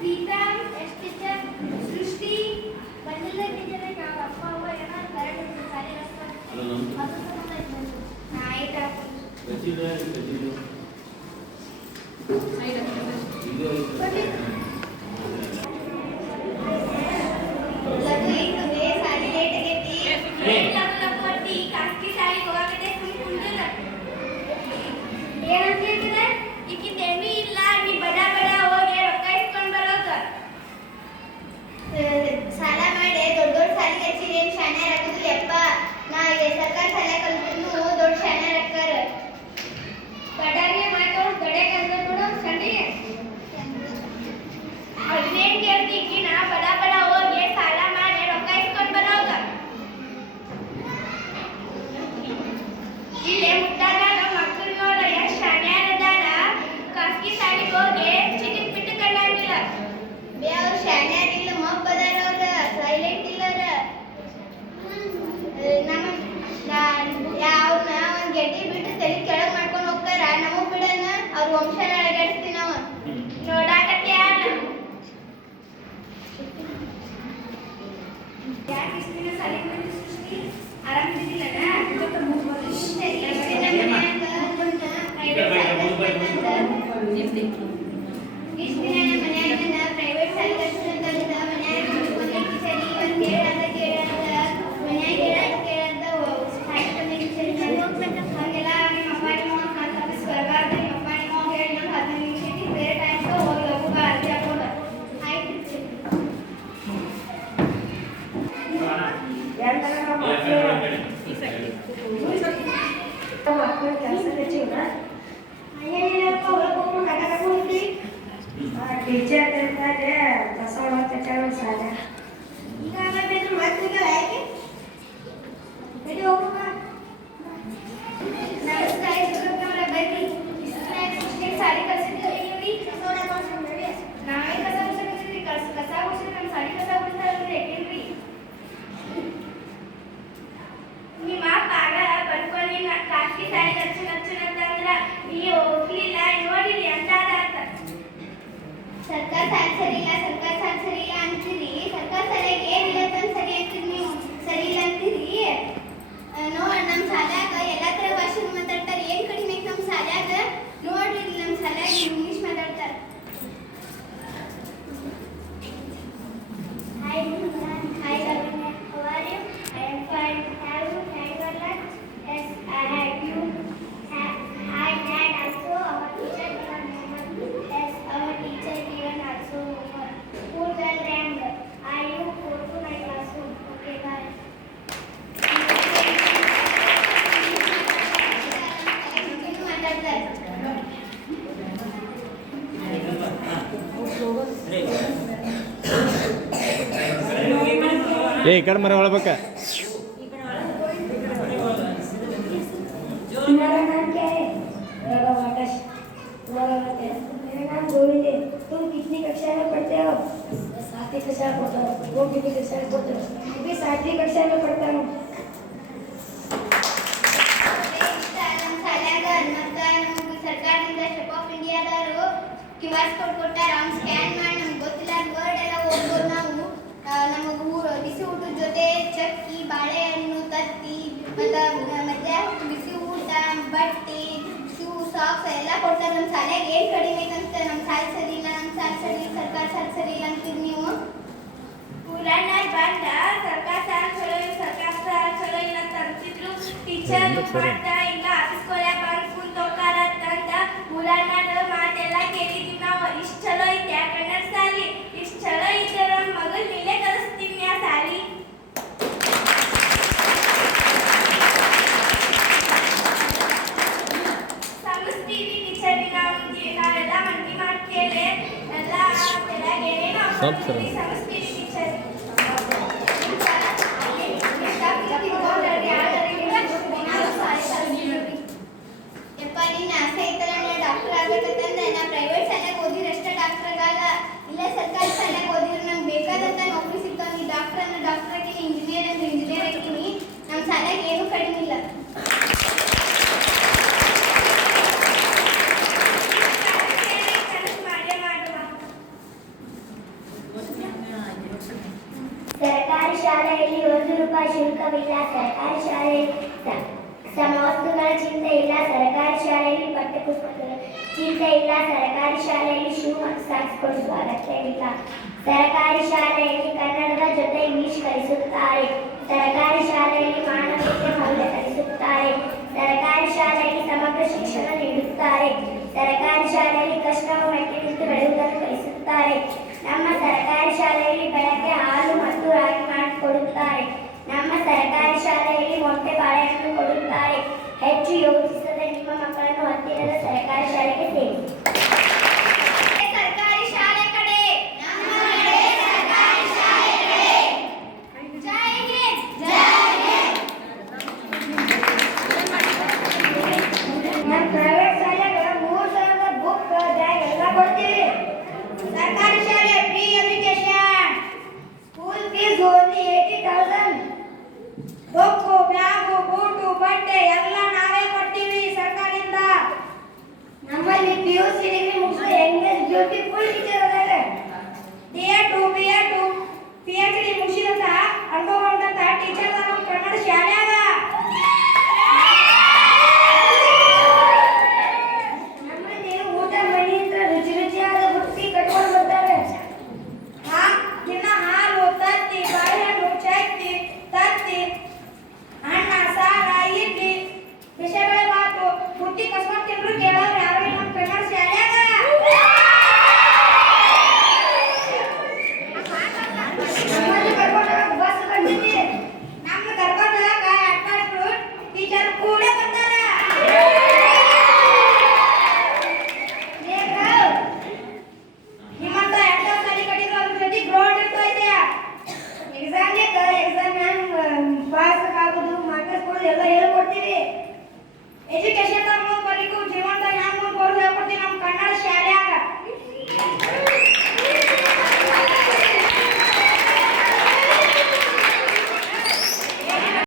Preetham yes teacher ಸೃಷ್ಟಿ ಬಂದಿಲ್ಲ teacher ನಾವು ಅಪ್ಪ ಅವ್ವ ಏನಾರ ಕರೆಕ್ಟ್ ಸಾರಿ ರಸ್ತೆ ಅದು ಸಂಬಂಧ ಐತೆ ಆಯ್ತಾ ಕಚಿಲು ಸಾಲ ಮಾಡಿ ದೊಡ್ಡ ದೊಡ್ಡ ಸಾಲಿಗೆ ಹಚ್ಚಿರಿ ಏನು ಶಾಣೆ ಆಗುದಿಲ್ಲಪ್ಪ ನಾ ಸರ್ಕಾರ ಸಾಲ ಕಲ್ತ್ರು ದೊಡ್ಡ ಶಾಣೆ ಆಗ್ತಾರ ಕಡಾಗೆ ಮಾತಾಡೋದು ಗಡೆ ಕಂದ ನೋಡು ಸಂಡಿಗೆ ಅದೇನ್ ಕೇಳ್ತಿ ನಾ ಬಡ ಬಡ ಹೋಗಿ ಸಾಲ ಮಾಡಿ ರೊಕ್ಕ ಇಸ್ಕೊಂಡ್ ಬರೋಗ ಇಲ್ಲೇ ಮುಟ್ಟಾಗ ನಮ್ಮ ಮಕ್ಕಳು ನೋಡ ಎಷ್ಟು ಶಾಣೆ ಅದಾರ ಖಾಸಗಿ ಶಾಲೆಗೆ ಹೋಗಿ ಚಿಟಿಕ್ ಪಿಟಿಕ್ ಅನ್ನಂಗಿಲ್ಲ ಅವ್ರು ಶಾಣೆ ಆಗಿಲ್ಲ ಮಬ್ಬ ಅದಾರ ಅವ್ರ ಸೈಲೆಂಟ್ ಇಲ್ಲ ಅವ್ರನ್ನ ಒಂದ್ ಗೆಡ್ಡಿ ಬಿಟ್ಟು ತಲೆ ಕೆಳಗ್ ಮಾಡ್ಕೊಂಡು ಹೋಗ್ತಾರ ನಮಗ್ ಬಿಡನ್ನ ಅವ್ರ ವಂಶನ ಅಳಗಾಡಿಸ್ತೀವಿ ನಾವು ನೋಡಾಕತ್ತೆ ಯಾಕೆ ಇಷ್ಟು ದಿನ ಸಾಲಿಗೆ ಬಂದು ಸೃಷ್ಟಿ ಆರಾಮಿದ್ದಿಲ್ಲ ಇಷ್ಟು ದಿನ ಮನ್ಯಾಗ ಪ್ರೈವೇಟ್ ಶಾಲೆ ಹಚ್ಚಿದಂತ ಮನ್ಯಾಗ ಸರಿ ಒಂದ್ ಕೇಳಂತ ಮನ್ಯಾಗ ಕೇಳಂತ ಹಂಗೆಲ್ಲ ನಿಮ್ಮ ಅಪ್ಪ ನಿಮ್ಮ ತಪ್ಪಿಸ್ ಬರಬಾರ್ದು ನಿಮ್ಮ ಅಪ್ಪ ನಿಮ್ಮ ಹೇಳಿ ನಮ್ಗೆ 15 ನಿಮಿಷ ಬೇರೆ ಟೈಮ್ ಹೋಗಿ ಹೋಗುವ ಅರ್ಜಿ ಹಾಕೊಂಡು ಆಯ್ತು ಮಕ್ಕಳು ಕೆಲಸ ಹೆಚ್ಚಿಲ್ಲ ಏನಿಲ್ಲಪ್ಪ ಹೊರಗೆ ಕಟ್ಟಾಕೊಂಡ್ರಿ ಟೀಚರ್ ಹೇಳ್ತಾರೆ ಕಸ ಹೊರಗೆ ಸಾಲ ಈಗ ಬೇಕಾದ್ರೆ ಮಾಡ್ತೀಗ ಯಾಕೆ ರೆಡಿ ಹೋಗುವ ಸಾರಿ ಕಳ್ಸಿದ್ರಿ ನಾವೇ ಕಸ ಉಳಿಸಿದ್ರಿ ಕಸ ಉಳಿಸಿದ್ರೆ ನಮ್ಮ ಸಾರಿ ಕಸ ಉಳಿಸ್ತಾರಲ್ರಿ ಯಾಕೇನ್ರಿ ನಿಮ್ಮ ಅಪ್ಪ ಆಗ ಬರ್ಕೊಂಡು ಖಾಸಗಿ ಸಾರಿ ಹಚ್ಚನಂತಂದ್ರ ನೀ ಹೋಗ್ಲಿಲ್ಲ ನೋಡಿರಿ ಅಂತ ಸರ್ಕಾರ ಸಾಲ ಸರಿ ಇಲ್ಲ ಸರ್ಕಾರ ಸಾಲ ಸರಿ ಇಲ್ಲ ಅಂತೀರಿ ಸರ್ಕಾರ ಸರಿಯಾಗಿ ಏನಿಲ್ಲ ತಂದು ಸರಿ ಅಂತೀರಿ ನೀವು ಸರಿ ಇಲ್ಲ ಅಂತೀರಿ ನೋಡ್ ನಮ್ಮ ಶಾಲ್ಯಾಗ ಎಲ್ಲ ಥರ ಭಾಷೆ ಮಾತಾಡ್ತಾರೆ ಏನು ಕಡಿಮೆ ಐತೆ ನಮ್ಮ ಶಾಲ್ಯಾಗ ನೋಡ್ರಿ ನಮ್ಮ ಶಾಲ್ಯಾಗ ಇಂಗ್ಲೀಷ್ ಮಾತಾಡ್ತಾರೆ Hi, hi, Lavanya. How are you? I am fine. Have you had your lunch? Yes, I had. You I had also our teacher given homework. Yes, our teacher given also homework. School bell rang. Are you go to my classroom? Okay, bye. ಈ ಕಡೆ ಮರ ಒಳಬೇಕ तुम कितनी कक्षा में पढ़ते हो? 7वीं कक्षा में पढ़ता हूँ। वो कितनी कक्षा में पढ़ते हो? मैं भी 7वीं कक्षा में पढ़ता हूँ। ಸರ್ಕಾರದಿಂದ ಸ್ಟೆಪ್ ಆಫ್ ಇಂಡಿಯಾದವರು QR ಕೋಡ್ ಕೊಟ್ಟಾರ ಅವ್ನು ಸ್ಕ್ಯಾನ್ ಮಾಡಿ ನಮ್ಗೆ ಗೊತ್ತಿಲ್ಲ ವರ್ಡ್ ಎಲ್ಲ ಓದ್ಬೋದು ನಾವು ನಮಗೆ ಬಿಸಿ ಊಟದ ಜೊತೆ ಚಕ್ಕಿ ಬಾಳೆಹಣ್ಣು ತತ್ತಿ ಮತ್ತು ಬಿಸಿ ಊಟ ಬಟ್ಟೆ ಸಾಕ್ಸ್ ಎಲ್ಲ ಕೊಡ್ತಾರೆ ನಮ್ಮ ಶಾಲೆಗೆ ಏನು ಕಡಿಮೆ ಐತಂತ ನಮ್ಮ ಸಾಲ ಸರಿ ಇಲ್ಲ ನಮ್ಮ ಸಾಲ ಸರಿ ಸರ್ಕಾರ ಸಾಲ ಸರಿ ಇಲ್ಲ ಅಂತೀರಿ ನೀವು ಪುರಾಣ ಬಂದ ಸರ್ಕಾರ ಸಾಲ ಚಲೋ ಇಲ್ಲ ಅಂತ ಅಂತಿದ್ರು ಟೀಚರ್ ಮಾಡ್ತಾ ಇಲ್ಲ ಆಫೀಸ್ಗೆ ಬಂದು ಫುಲ್ ತೊಗೊಳ್ತಾರ ಅಂತ ಪುರಾಣದ ಮಾತೆಲ್ಲ ಕೇಳಿದ್ವಿ ನಾವು ಇಷ್ಟು ಚಲೋ ಐತೆ ಕನ್ನಡ ಸಾಲಿ ಇಷ್ಟು ಚಲೋ ಐತೆ ನಮ್ಮ ಮಗನ ಇಲ್ಲೇ ಕಲಿಸ್ತೀನಿ ಆ ಸಾಲಿ ಸಮಸ್ತೀವಿ ಟೀಚರ್ ನಾವೆಲ್ಲ ಮಂದಿ ಮಾಡ್ತೇವೆ ಎಲ್ಲ ಏನೇನೋ ಸಮಸ್ತೀವಿ ಟೀಚರ್ ಯಪ್ಪ ನಿನ್ನ ಆಸೆ ಐತಲ್ಲ ನಾ ಡಾಕ್ಟರ್ ಆಗ್ಬೇಕಂತಂದ್ರೆ ನಾ ಪ್ರೈವೇಟ್ ಶಾಲೆಗೆ ಓದಿದ್ರೆ ಅಷ್ಟೇ ಡಾಕ್ಟರ್ ಆಗಲ್ಲ ಇಲ್ಲ ಸರ್ಕಾರಿ ಶಾಲೆಗೆ ಓದಿದ್ರೆ ನಂಗೆ ಬೇಕಾದಂತ ನೌಕರಿ ಸಿಗ್ತಾವ ನೀ ಡಾಕ್ಟರ್ ಅಂದ್ರೆ ಡಾಕ್ಟರ್ ಆಗಿನಿ ಇಂಜಿನಿಯರ್ ಅಂದ್ರೆ ಇಂಜಿನಿಯರ್ ಆಗಿನಿ ನಮ್ಮ ಶಾಲೆಗೆ ಏನೂ ಕಡಿಮೆ ಇಲ್ಲ ಶೀತ ಇಲ್ಲ. ಸರ್ಕಾರಿ ಶಾಲೆಯಲ್ಲಿ ಶೂ ಮತ್ತು ಸಾಕ್ಸ್ ಕೊಡಿಸುವ ಅಗತ್ಯವಿಲ್ಲ. ಸರ್ಕಾರಿ ಶಾಲೆಯಲ್ಲಿ ಕನ್ನಡದ ಜೊತೆ ಇಂಗ್ಲಿಷ್ ಕಲಿಸುತ್ತಾರೆ. ಸರ್ಕಾರಿ ಶಾಲೆಯಲ್ಲಿ ಮಾನವೀಯತೆ ಮೌಲ್ಯ ಕಲಿಸುತ್ತಾರೆ. ಸರ್ಕಾರಿ ಶಾಲೆಯಲ್ಲಿ ಸಮಗ್ರ ಶಿಕ್ಷಣ ನೀಡುತ್ತಾರೆ. ಸರ್ಕಾರಿ ಶಾಲೆಯಲ್ಲಿ ಕಷ್ಟವ ಮೆಟ್ಟಿನಿಂತು ಬೆಳೆಯುವುದನ್ನು ಕಲಿಸುತ್ತಾರೆ. ನಮ್ಮ ಸರ್ಕಾರಿ ಶಾಲೆಯಲ್ಲಿ ಬೆಳಗ್ಗೆ ಹಾಲು ಮತ್ತು ರಾಗಿ ಮಾಡಿಕೊಡುತ್ತಾರೆ. ನಮ್ಮ ಸರ್ಕಾರಿ ಶಾಲೆಯಲ್ಲಿ ಮೊಟ್ಟೆ ಬಾಳೆಹಣ್ಣು ಕೊಡುತ್ತಾರೆ. ಹೆಚ್ಚು ಯೋಚಿಸದೆ ನಿಮ್ಮ ಮಕ್ಕಳನ್ನು ಹತ್ತಿರದ ಸರ್ಕಾರಿ ಶಾಲೆಗೆ ಸೇರಿಸಿ. ಸರ್ಕಾರಿ ಶಾಲೆ ಕಡೆ ನಮ್ಮ ಕಡೆ ಸರ್ಕಾರಿ ಶಾಲೆ ಕಡೆ. ಜೈ ಹಿಂದ್. ಜೈ ಹಿಂದ್. ನಮ್ಮ ಪ್ರೈವೇಟ್ ಶಾಲೆಗಳ 3,000 ಬುಕ್ ಬ್ಯಾಗ್ ಎಲ್ಲ ಕೊಡ್ತೀವಿ. ಸರ್ಕಾರಿ ಶಾಲೆ free education. School fees only 80,000. Book bag boot ಬಟ್ಟೆ ಎಲ್ಲ ನಾವೇ ಕೊಡ್ತೀವಿ ಸರ್ಕಾರದಿಂದ. ನಮ್ಮಲ್ಲಿ PUC ಡಿಗ್ರಿ ಮುಗಿಸಿದ ಯಂಗೆಸ್ಟ್ ಬ್ಯೂಟಿ